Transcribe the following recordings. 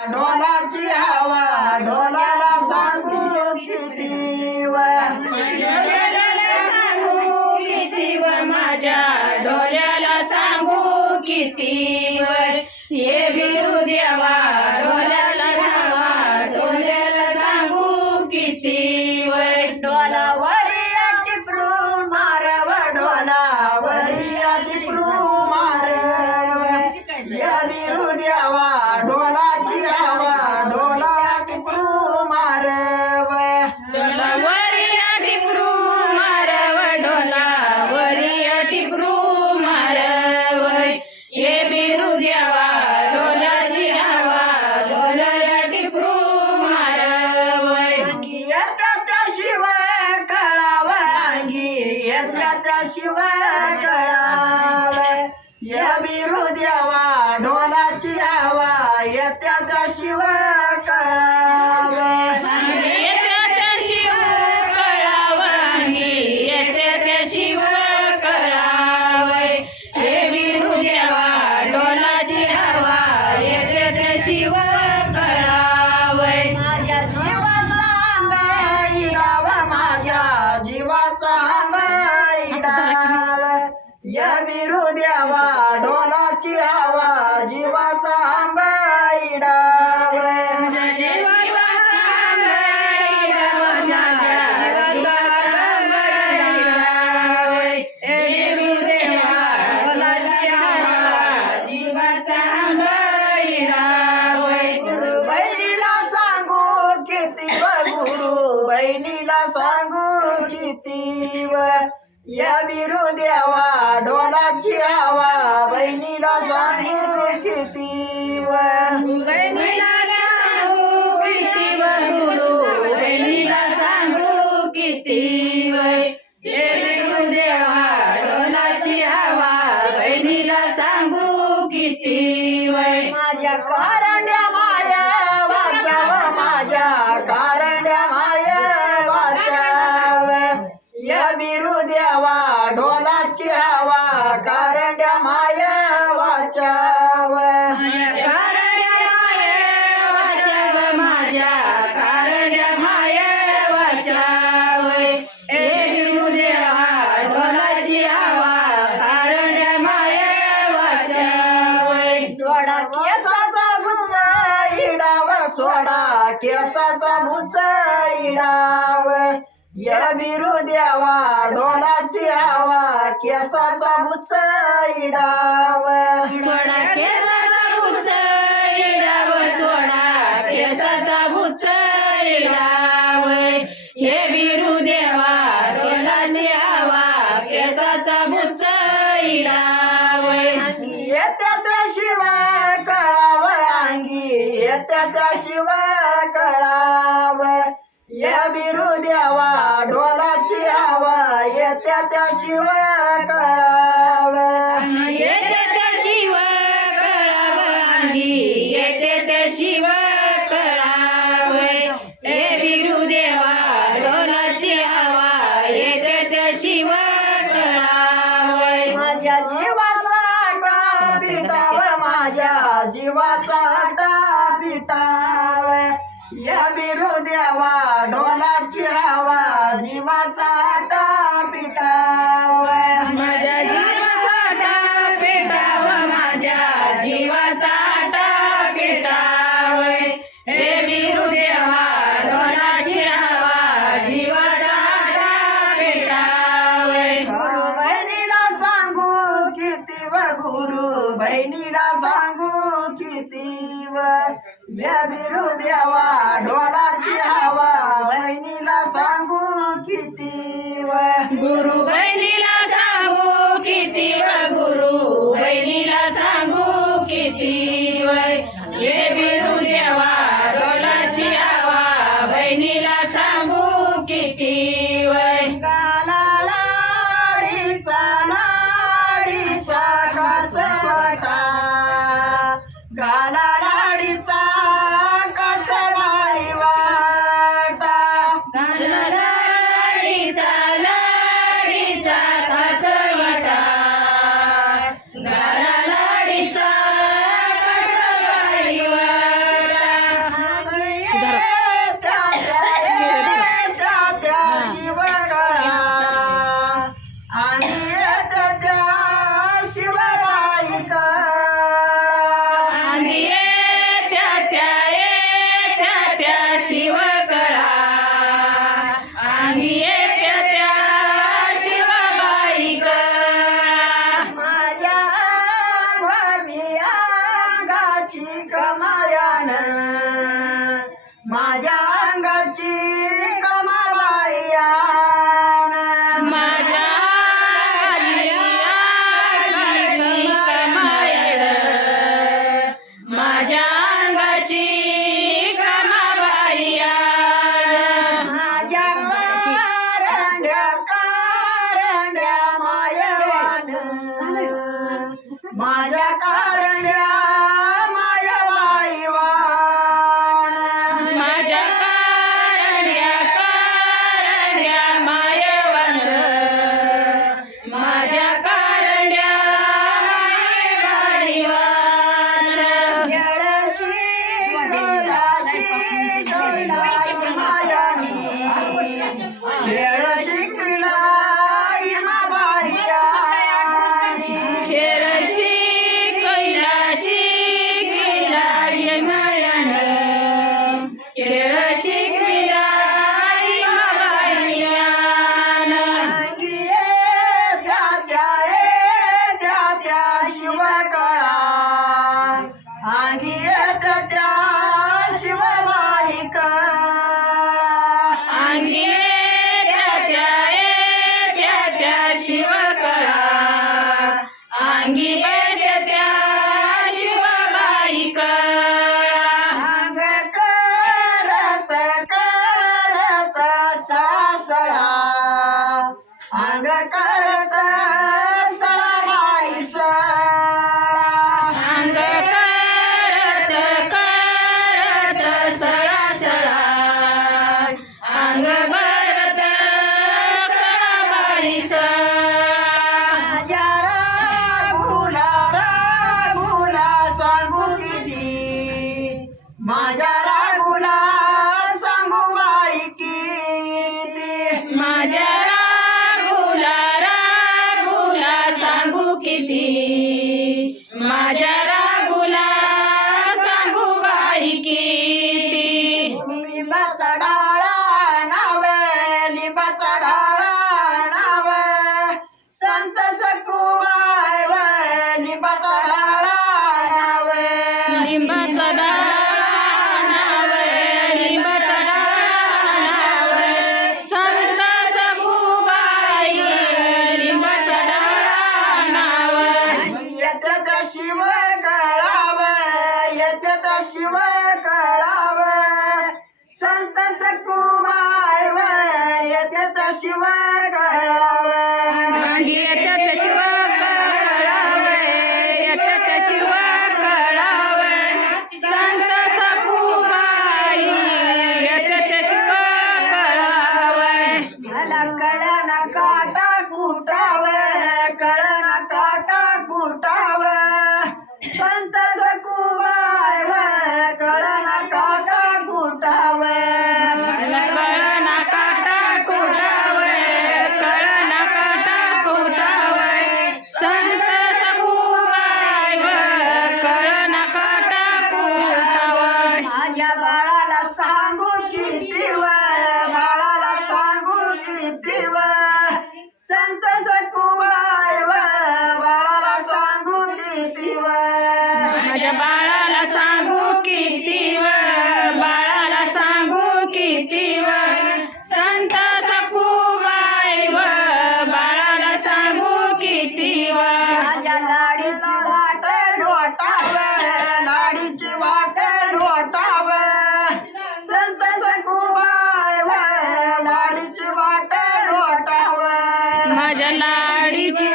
ढोलाची हवा ढोलाला सांगू किती व? किती व? माझ्या डोळ्याला सांगू किती या विरोध्यावा डोलाची ढोलाची हा सोडा केसाचा इडाव. या बिरू द्यावा डोलाची हवा केसाचा इडाव. सोडा केस ಶಿವ बहिणीला सांगू किती बिरू देवा ढोलाची हवा बहिणीला सांगू किती व गुरु बहिणीला सांगू किती व गुरु बहिणीला सांगू किती माझ्या लाडीची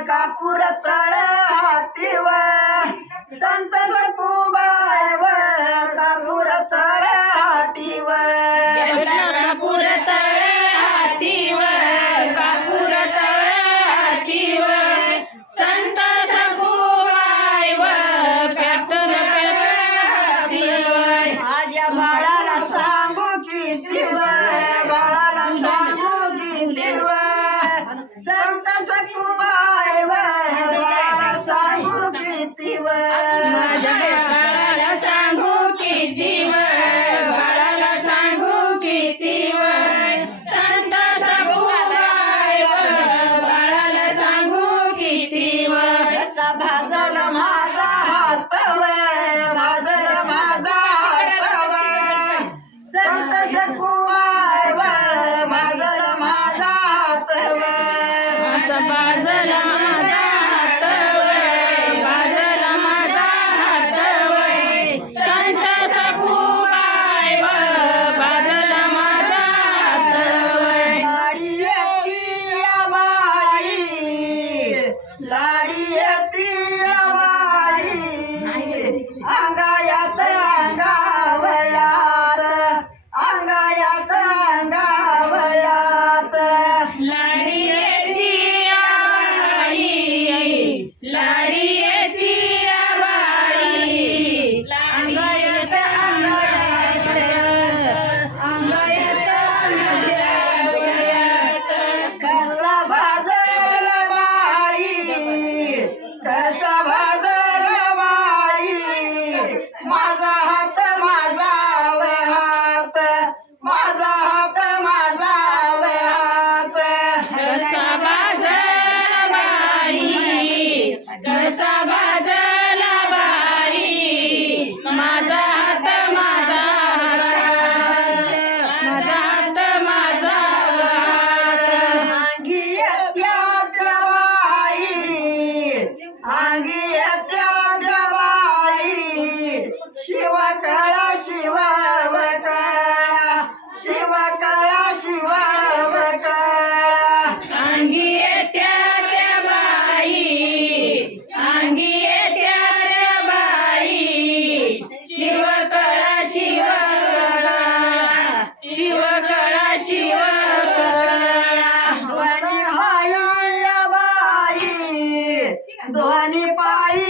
कापूर तळ हातीवर? संत দোয়ানি পাই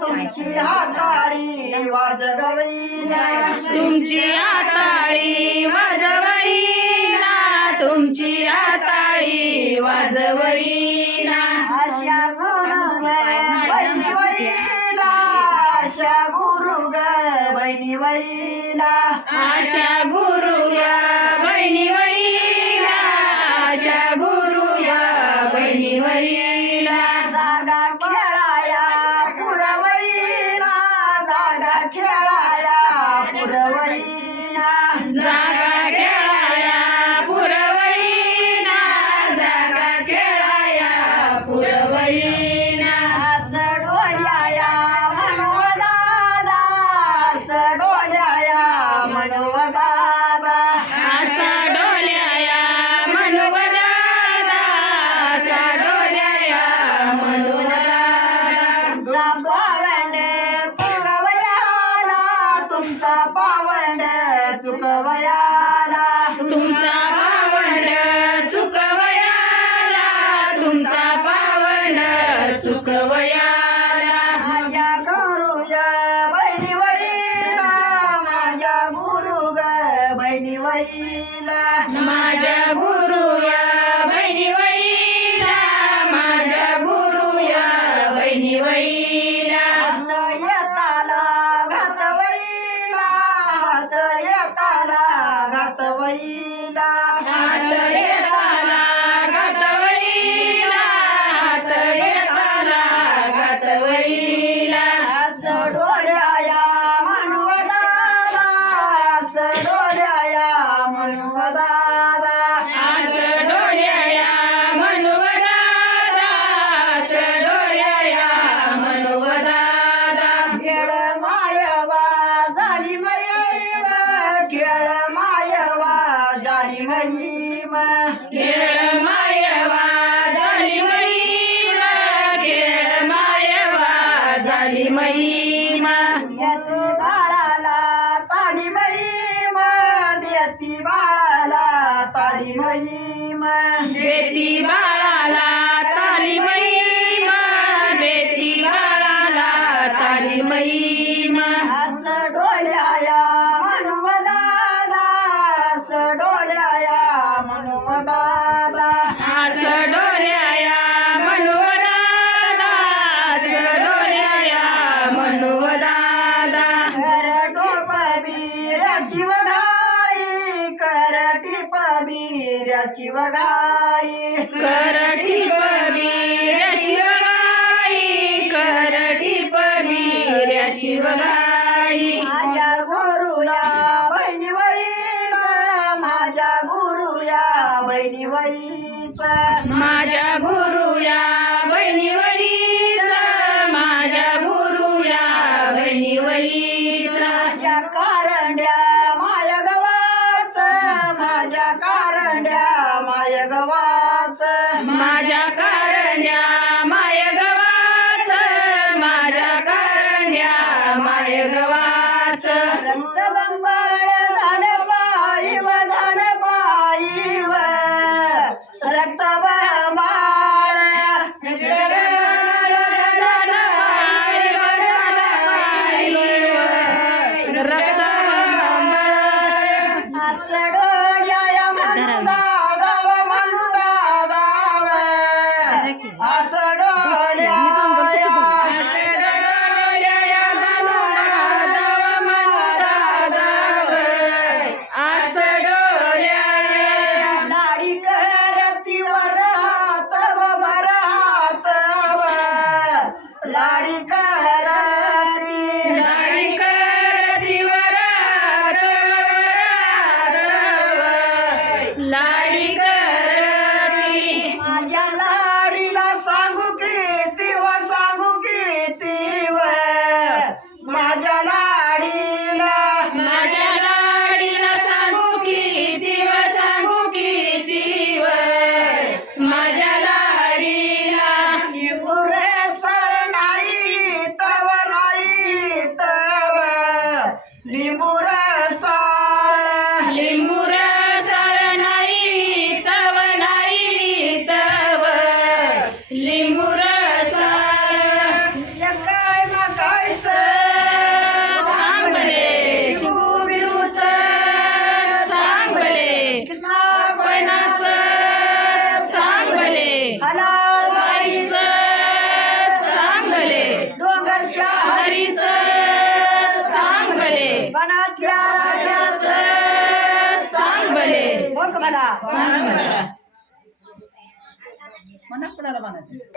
तुमची हाताळी वाजवईना तुमची हाताळी वाजवईना तुमची हाताळी वाजवैना. आशा गुरु वैना गुरु आशा गुरु शिवईला. माझ्या गुरुया शिवगाई करटी पवीर शिवगाई करटी पवीर शिवगाई. माझ्या गुरुला बहिणी वैर माझ्या गुरुया बहिणी वैर जगवाच माझ्या करण्या माय అప్పుడు అలా మనసు